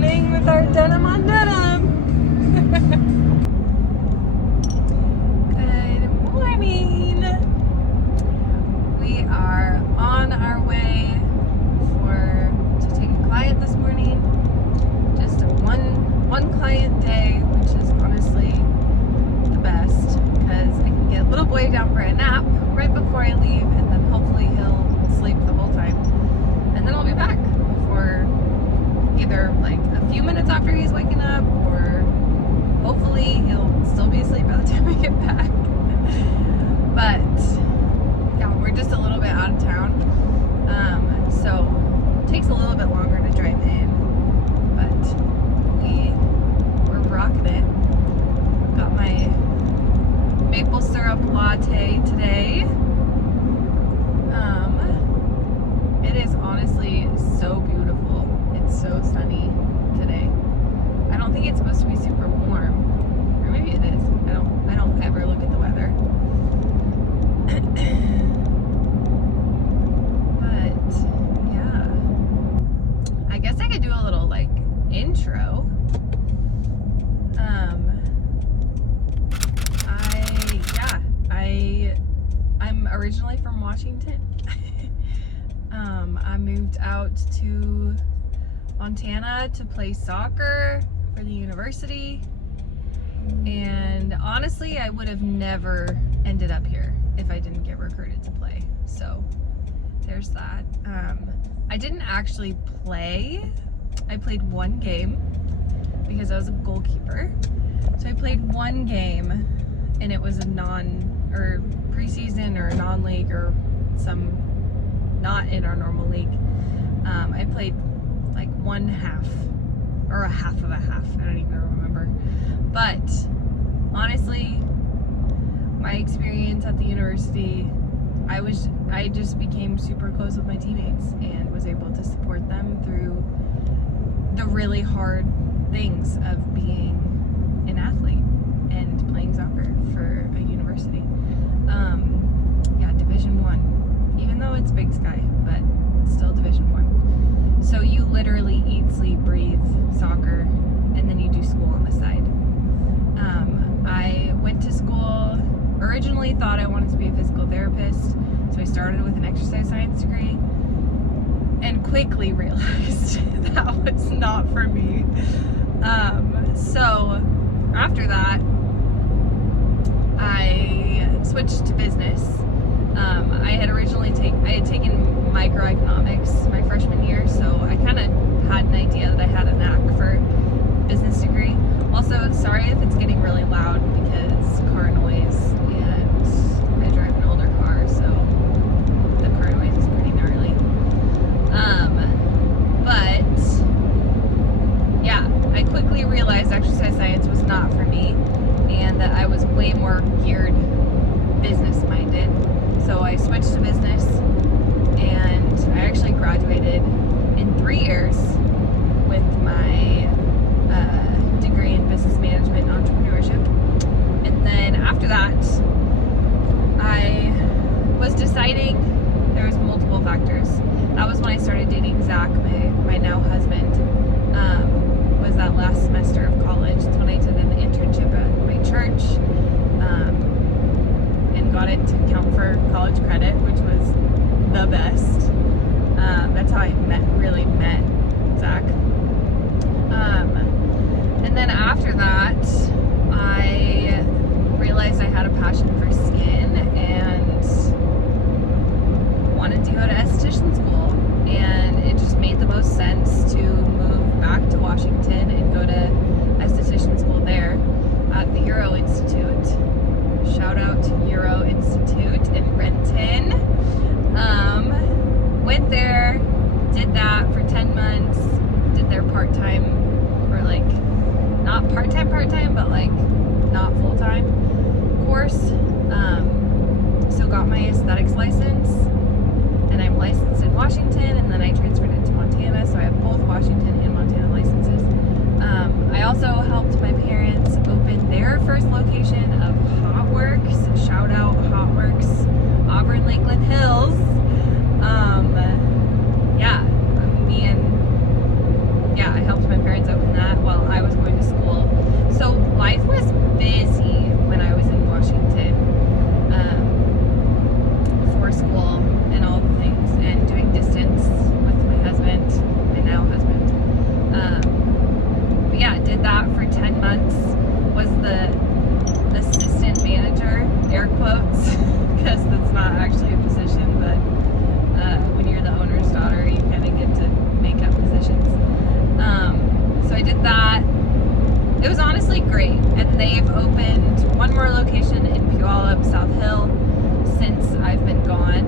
winning with our denim on denim. Good morning. We are on our way to take a client this morning. Just a one client day, which is honestly the best because I can get little boy down for a nap right before I leave, and then hopefully he'll sleep the whole time, and then I'll be back before either like a few minutes after he's waking up, or hopefully he'll still be asleep by the time I get back. But yeah, we're just a little bit out of town, so it takes a little bit longer to drive in, but we're rocking it. Got my maple syrup latte today. It is honestly so beautiful. It's so sunny today. I don't think it's supposed to be super warm, or maybe it is. I don't ever look at the weather. But yeah, I guess I could do a little like intro. I'm originally from Washington. I moved out to Montana to play soccer for the university, and honestly I would have never ended up here if I didn't get recruited to play. So there's that. I didn't actually play. I played one game because I was a goalkeeper. So I played one game, and it was a preseason or non-league or some not in our normal league. I played like one half or a half of a half. I don't even remember. But honestly, my experience at the university, I just became super close with my teammates and was able to support them through the really hard things of being an athlete and playing soccer for a university. Yeah, Division I, even though it's Big Sky, but still Division I. So you literally eat, sleep, breathe soccer, and then you do school on the side. I went to school, originally thought I wanted to be a physical therapist, so I started with an exercise science degree, and quickly realized that was not for me. So after that, I switched to business. I had taken microeconomics my freshman year, so I kind of had an idea that I had a knack for business degree. Also, sorry if it's getting really loud because car noise, and I drive an older car, so the car noise is pretty gnarly. But yeah, I quickly realized exercise science was not for me, and that I was way more geared business minded. So I switched to business, and I actually graduated in 3 years with my degree in business management and entrepreneurship. And then after that, I was deciding, there was multiple factors. That was when I started dating Zach, my now husband. Was that last semester of college. It's when I did an internship at my church, and got it to count for college credit, which was the best. That's how I really met Zach. And then after that, I realized I had a passion for skin and wanted to go to esthetician school, and it just made the most sense to move back to Washington and go to esthetician school there at the Euro Institute. Shout out to Euro Institute in Renton. Went there, did that for 10 months, did their part-time, or like not part-time, but like not full-time course. So got my aesthetics license, and I'm licensed in Washington, and then I transferred it to Montana, so I have both Washington and Montana licenses. I also helped my parents open their first location of Hotworks. Shout out Hotworks, Auburn, Lakeland Hills. Yeah, I helped my parents open And they've opened one more location in Puyallup, South Hill, since I've been gone.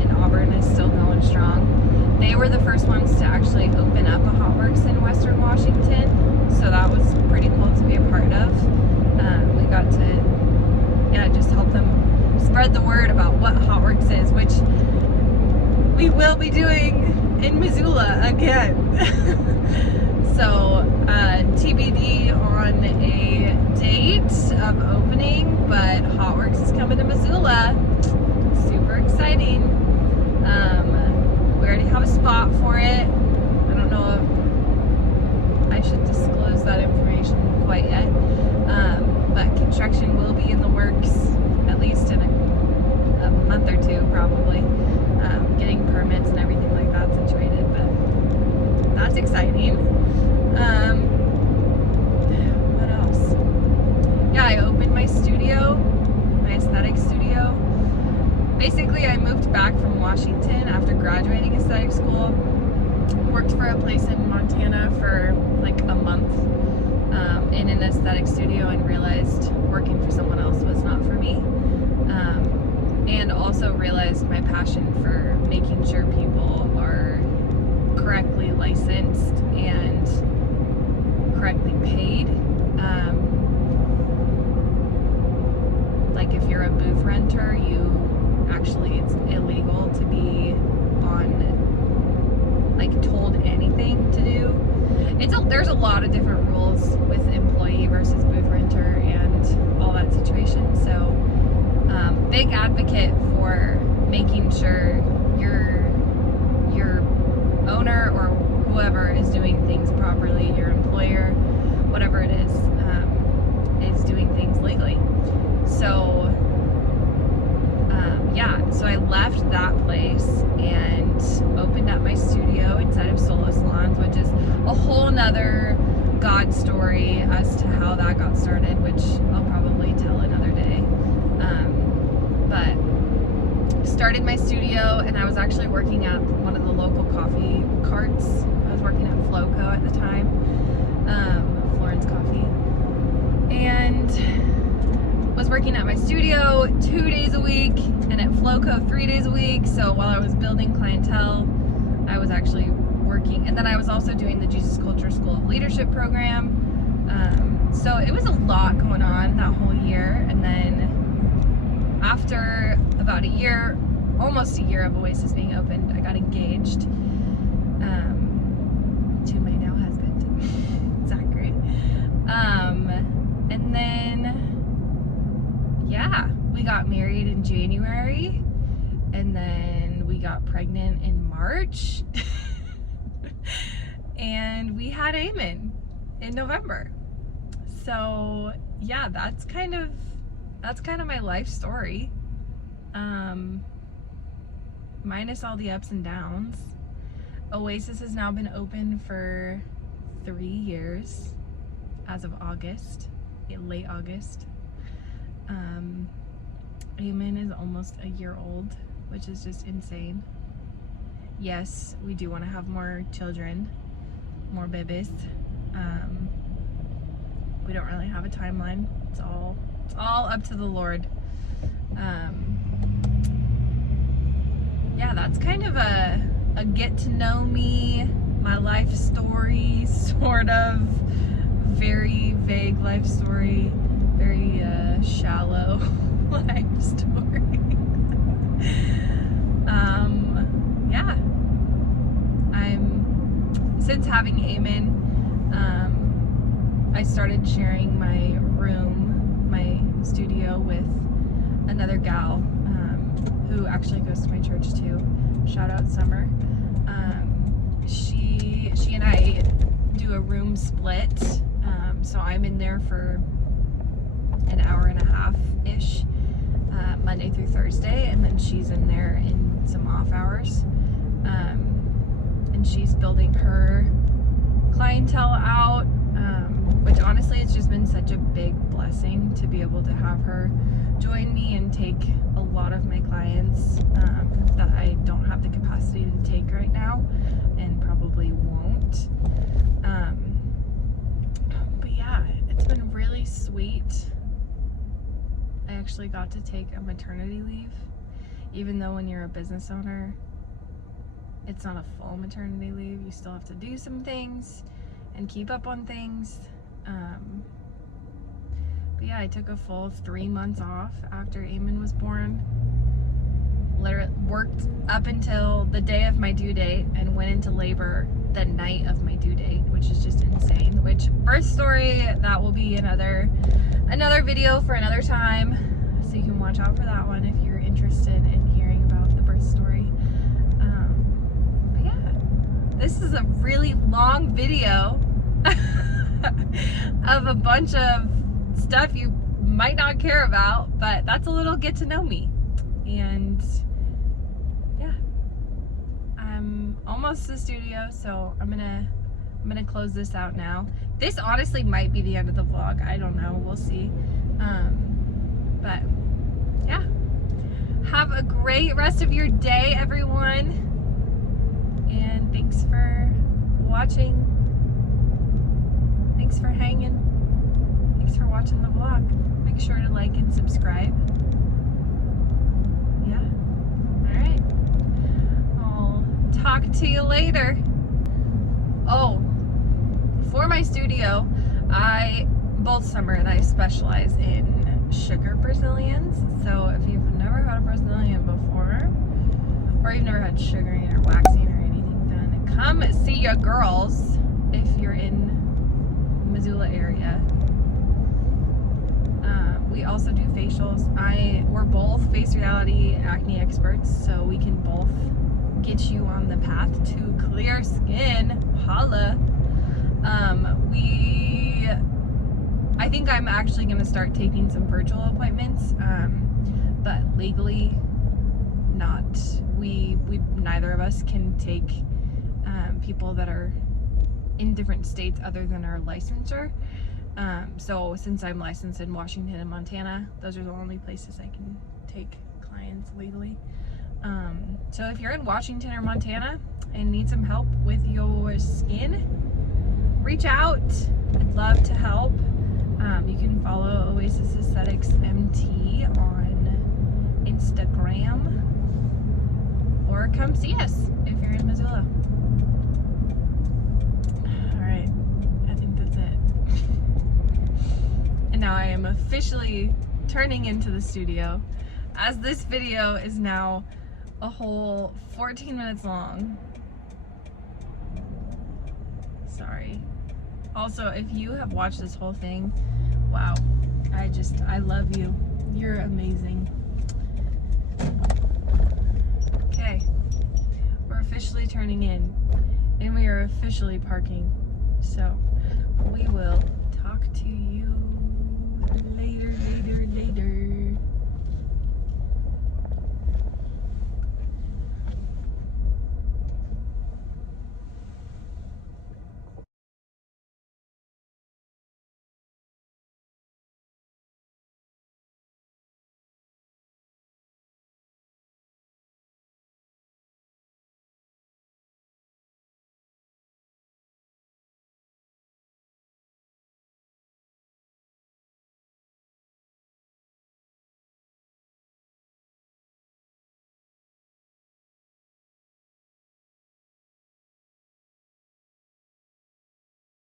And Auburn is still going strong. They were the first ones to actually open up a Hotworks in Western Washington, so that was pretty cool to be a part of. We got to, just help them spread the word about what Hotworks is, which we will be doing in Missoula again. So TBD on a date of opening, but Hotworks is coming to Missoula. Super exciting. We already have a spot for it. I don't know if I should disclose that information quite yet, but construction will be in the works at least in a month or two, probably. Getting permits and everything like that situated, but that's exciting. What else? Yeah, I opened my studio, my aesthetic studio. Basically, I moved back from Washington after graduating aesthetic school. Worked for a place in Montana for like a month in an aesthetic studio, and realized working for someone else was not for me. And also realized my passion for making sure people are correctly licensed and correctly paid. Like if you're a booth renter, it's illegal to be on, like, told anything to do. There's a lot of different rules with employee versus booth renter and all that situation. So big advocate for making sure your owner or whoever is doing things properly, your employer, whatever it is doing things legally. So so I left that place and opened up my studio inside of Solo Salons, which is a whole nother God story as to how that got started, which I'll probably tell another day. But started my studio, and I was actually working at one of the local coffee carts. I was working at Floco at the time, Florence Coffee, and was working at my studio 2 days a week and at Floco 3 days a week. So while I was building clientele, I was actually working, and then I was also doing the Jesus Culture School of Leadership program. So it was a lot going on that whole year. And then after about a year, almost a year of Oasis being opened, I got engaged to my now husband, Zachary. And then we got married in January, and then we got pregnant in March, and we had Eamon in November. So yeah, that's kind of my life story, minus all the ups and downs. Oasis has now been open for 3 years as of August, late August. Eamon is almost a year old, which is just insane. Yes, we do want to have more children, more babies. We don't really have a timeline. It's all up to the Lord. That's kind of a get to know me, my life story, sort of. Very vague life story, very shallow life story. Since having Eamon, I started sharing my room, my studio, with another gal who actually goes to my church too. Shout out Summer. She and I do a room split. So I'm in there for an hour and a half-ish, Monday through Thursday, and then she's in there in some off hours. And she's building her clientele out, which honestly it's just been such a big blessing to be able to have her join me and take a lot of my clients that I don't have the capacity to take right now, and probably won't. But yeah, it's been really sweet actually got to take a maternity leave, even though when you're a business owner, it's not a full maternity leave. You still have to do some things and keep up on things. But yeah, I took a full 3 months off after Eamon was born. Literally worked up until the day of my due date and went into labor the night of my due date, which is just insane. Which, birth story, that will be another video for another time, so you can watch out for that one if you're interested in hearing about the birth story. But yeah, this is a really long video of a bunch of stuff you might not care about, but that's a little get to know me. And yeah, I'm almost to the studio, so I'm gonna close this out now. This honestly might be the end of the vlog. I don't know, we'll see. But yeah, have a great rest of your day, everyone, and thanks for watching. Thanks for hanging. Thanks for watching the vlog. Make sure to like and subscribe. Yeah. Alright. I'll talk to you later. Oh, for my studio, both summer I specialize in sugar Brazilians. So if you've never had a Brazilian before, or you've never had sugaring or waxing or anything done, come see your girls if you're in Missoula area. We also do facials. We're both face reality acne experts, so we can both get you on the path to clear skin. Holla. I think I'm actually going to start taking some virtual appointments, but legally not. We neither of us can take people that are in different states other than our licensure. So since I'm licensed in Washington and Montana, those are the only places I can take clients legally. So if you're in Washington or Montana and need some help with your skin, reach out. I'd love to help. You can follow Oasis Aesthetics MT on Instagram, or come see us if you're in Missoula. Alright, I think that's it. And now I am officially turning into the studio, as this video is now a whole 14 minutes long. Sorry. Also, if you have watched this whole thing, wow, I love you. You're amazing. Okay, we're officially turning in, and we are officially parking. So, we will talk to you later.